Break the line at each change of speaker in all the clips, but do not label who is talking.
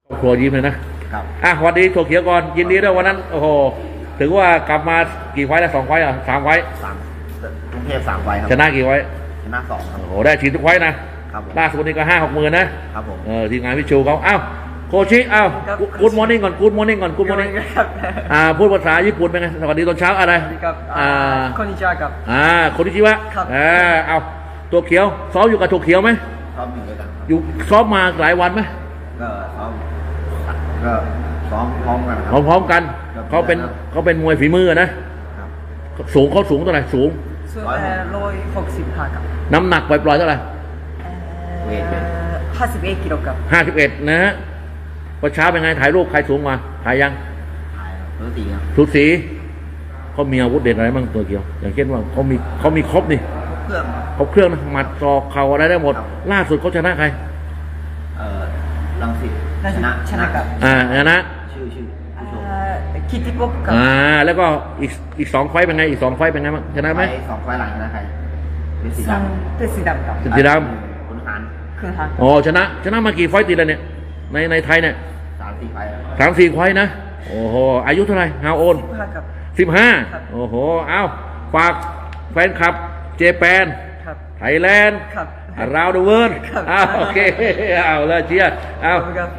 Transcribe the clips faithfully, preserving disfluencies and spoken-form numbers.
ครัวยิ้มเลยนะครับอ่ะวันดีถั่วเขียวก่อนยินดีด้วยวันนั้นโอ้โหถือว่ากลับมากี่ไฟล์แล้วสองไฟล์อ่ะสามไฟล์
สามกรุงเทพสามไฟครับ
ชนะกี่ไฟล์
ชนะสองครับ
โอ้โหได้ฉีดทุกไฟล์นะครับล่าสุดนี้ก็ห้าหกหมื่นนะครับผมเออทีมงานพี่ชูเขาอ้าวโคชิอ้าวกูดมอร์นิ่งก่อนกูดมอร์นิ่งก่อนกูดมอร์นิ่งอ่าพูดภาษาญี่ปุ่นเป็นไงสวัสดีตอนเช้าอะไร
อ่าคนนิจากับ
อ่าคนนิจิวะอ่าเอาตัวเขียวซ้อมอยู่กับตัวเขียวไหม
ซ้อมอยู่ด้วยกัน
อยู่ซ้อมมาหลายวันไหม
ก็ซ้อมก็ซ้อมพร้อมกันครั
บพร้อมกันเขาเป็นเขาเป็นมวยฝีมือนะสูงเขาสูงเท่าไหร่สูง
ร้อยหกสิบห้าครับ
น้ำหนักปล่อยๆเท่าไหร่
ห้าสิบเอ็ดกิโลครับ
ห้าสิบเอ็ดนะฮะวันเช้าเป็นไงถ่ายรูปใครสูงมาถ่ายยัง
ถ่ายทุกสีครับ
ทุกสีเขามีอาวุธเด็ดอะไรบ้างตัวเกี่ยวอย่างเช่นว่าเขามีเขามีครบนี่
เครื่อง
ครบเครื่องนะหมัดศอกเข่าอะไรได้หมดล่าสุดเขาชนะใคร
เอ่อรังสิตชนะ
ชนะกับ
อ่าชนะ
ชื่อชื่อ
คิติปกกับ
อ่าแล้วก็อีกอีกสองไฟเป็นไงอีกสองไฟเป็นไงบ้างชนะไหม
สองไฟหลังชนะใครเป็นสีด
ำเป็นสีดำครับ
สีด
ำคุณฮัน
คุณฮัน
อ๋อชนะชนะมากี่ไฟติดแล้วเนี่ยในในไทยเนี่ย
สามสี่ไฟ
สามสี่ไฟนะโอ้โหอายุเท่าไหร่ฮาโอนสิบห้าโอ้โหเอ้าฝากแฟนคลับเจแปนไทยแลนด์ราวเดอะเวิร์อ้าวโอเคเอาเลยเชียร์เอา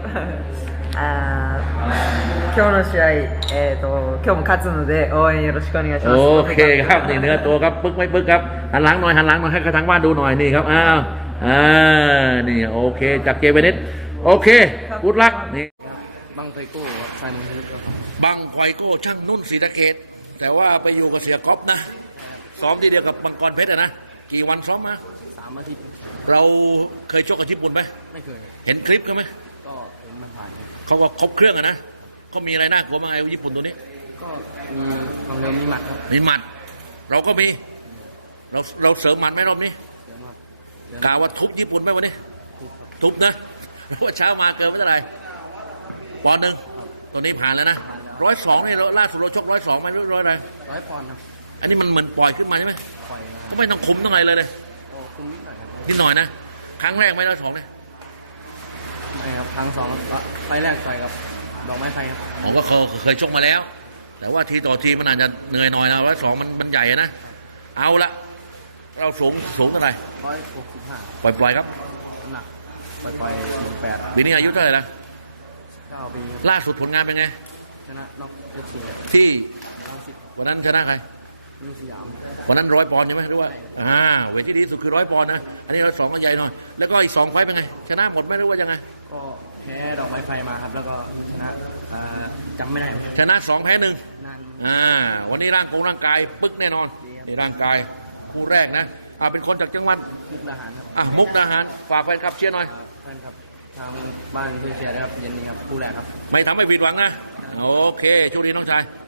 今日の試合、えーと今日も勝つので応援よろしくお願いします
โอเคครับนี่เนื้อตัวครับปึ๊กไม่ปึ๊กครับหันหลังหน่อยหันหลังหน่อยให้ทางบ้านดูหน่อยนี่ครับอ้าวอ่านี่โอเคจากเกเวนิสโอเคกุดลักนี่
บังไฟโก้ครับชายมือครับ
บังไฟโก้ช่างนุ่นศรีสะเกษแต่ว่าไปอยู่กับเสียก๊อฟนะซ้อมที่เดียวกับบังกรเพชรนะกี่วันซ้อมมา
สามอาทิตย์
เราเคยชกกับญี่ปุ่นไหม
ไม่เคย
เห็นคลิปเขาไหม
ก็เห็นมันผ่าน
เขาก็ครบเครื่องอะนะเขามีอะไรน่ากลัวบ้างไอ้ญี่ปุ่นตัวนี้
ก็มีความเร็วมีหมัดครับ
มีหมัดเราก็มีเราเราเสริมหมัดไหมรอบนี้กล่าวว่าทุบญี่ปุ่นไหมวันนี้ทุบนะเพราะว่าเช้ามาเกินไม่เท่าไหร่ปอนด์หนึ่งตัวนี้ผ่านแล้วนะร้อยสองนี่เราล่าสุดเราชกร้อยสองไหมร้อยอะไร
ร้อยปอนด์ครับ
อันนี้มันเหมือนปล่อยขึ้นมาใช่ไหม
ปล่อย
ก็ไม่ต้องคุมต้องอะไรเลยเลย
คุมนิดหน่อย
นิดหน่อยนะครั้งแรกไหมร้อยสองเนี่ย
ไม่ครับครั้งสองไฟแรกต่อยกับดอกไม้ไฟครับ
ผมก็เคยเคยชกมาแล้วแต่ว่าทีต่อทีมันอาจจะเหนื่อยหน่อยนะร้อยสองมันมันใหญ่นะเอาละเราสูงสูงเท่าไหร่
ร้อยหกสิบห้า
ปล่อยปล่อยครับ
หนักปล่อยปล่อยสี่แปด
ปีนี้อายุเท่าไหร่ละ
เก้าปี
ล่าสุดผลงานเป็นไง
ชนะน็อกยกสี่
ที่วันนั้นชนะใคร
สยาม
วันนั้นร้อยปอนด์ใช่ไหมหรือว่าอ่าเวทที่ดีสุดคือร้อยปอนด์นะอันนี้ร้อยสองมันใหญ่หน่อยแล้วก็อีกสองไฟเป็นไงชนะหมดไหมหรือว่ายังไง
ก็แพ้ดอกไม้ไฟมาครับแล้วก็ชนะจำไม่ได้
ชนะสองแพ้หนึ่งอ่าวันนี้ร่างกงร่างกายปึ๊กแน่นอนในร่างกายคู่แรกนะอ่าเป็นคนจากจังหวัด
มุกดาหารครับ
อ่ะมุกดาหารฝากแฟนคลับเชียร์หน่อย
แฟนคลับทางบ้านเชียร์นะครับเย็นนี้ครับคู่แรกครับ
ไม่ทำให้ผิดหวังนะโอเคโชคดีน้องชาย